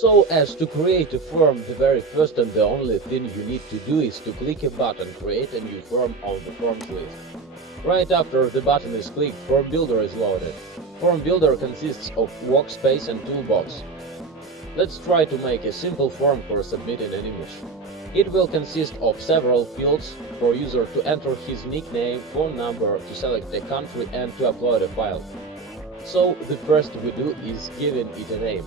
So as to create a form, the very first and the only thing you need to do is to click a button Create a new form on the forms list. Right after the button is clicked, Form Builder is loaded. Form Builder consists of workspace and toolbox. Let's try to make a simple form for submitting an image. It will consist of several fields for user to enter his nickname, phone number, to select a country and to upload a file. So the first we do is giving it a name.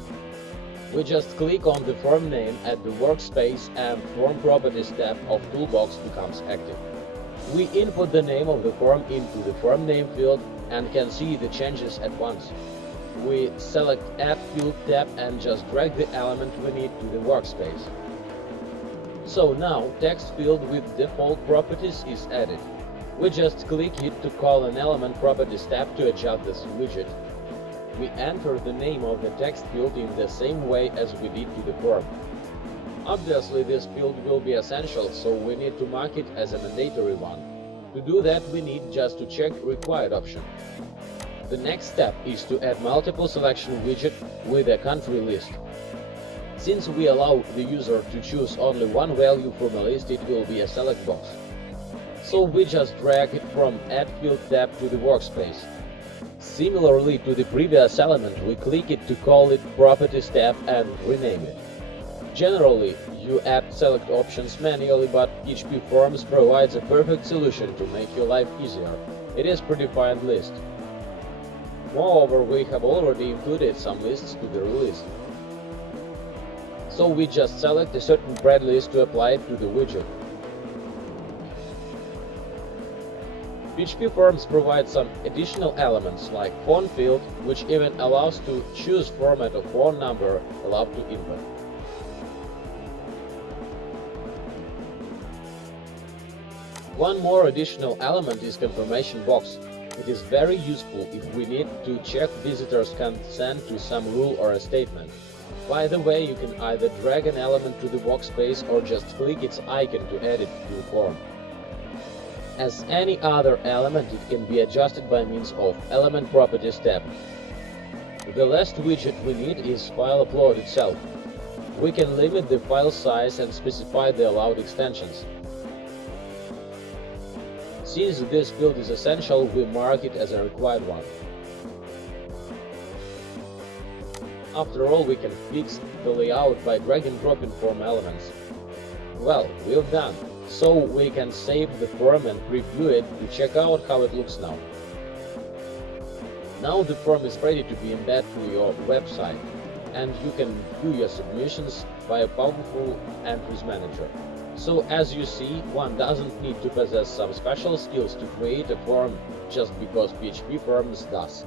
We just click on the form name at the workspace and Form Properties tab of Toolbox becomes active. We input the name of the form into the form name field and can see the changes at once. We select Add Field tab and just drag the element we need to the workspace. So now text field with default properties is added. We just click it to call an element properties tab to adjust this widget. We enter the name of the text field in the same way as we did to the form. Obviously this field will be essential, so we need to mark it as a mandatory one. To do that we need just to check Required option. The next step is to add multiple selection widget with a country list. Since we allow the user to choose only one value from a list, it will be a select box. So we just drag it from Add Field tab to the workspace. Similarly to the previous element, we click it to call it Properties tab and rename it. Generally, you add select options manually, but PHPForms provides a perfect solution to make your life easier. It is predefined list. Moreover, we have already included some lists to the release. So we just select a certain bread list to apply it to the widget. PHPForms provides some additional elements like phone field, which even allows to choose format of phone number allowed to input. One more additional element is confirmation box. It is very useful if we need to check visitors' consent to some rule or a statement. By the way, you can either drag an element to the workspace or just click its icon to add it to the form. As any other element, it can be adjusted by means of Element Properties tab. The last widget we need is File Upload itself. We can limit the file size and specify the allowed extensions. Since this field is essential, we mark it as a required one. After all, we can fix the layout by drag and dropping form elements. Well, we're done. So we can save the form and preview it to check out how it looks now. Now the form is ready to be embedded to your website, and you can view your submissions by a powerful entries manager. So as you see, one doesn't need to possess some special skills to create a form just because PHPForms does.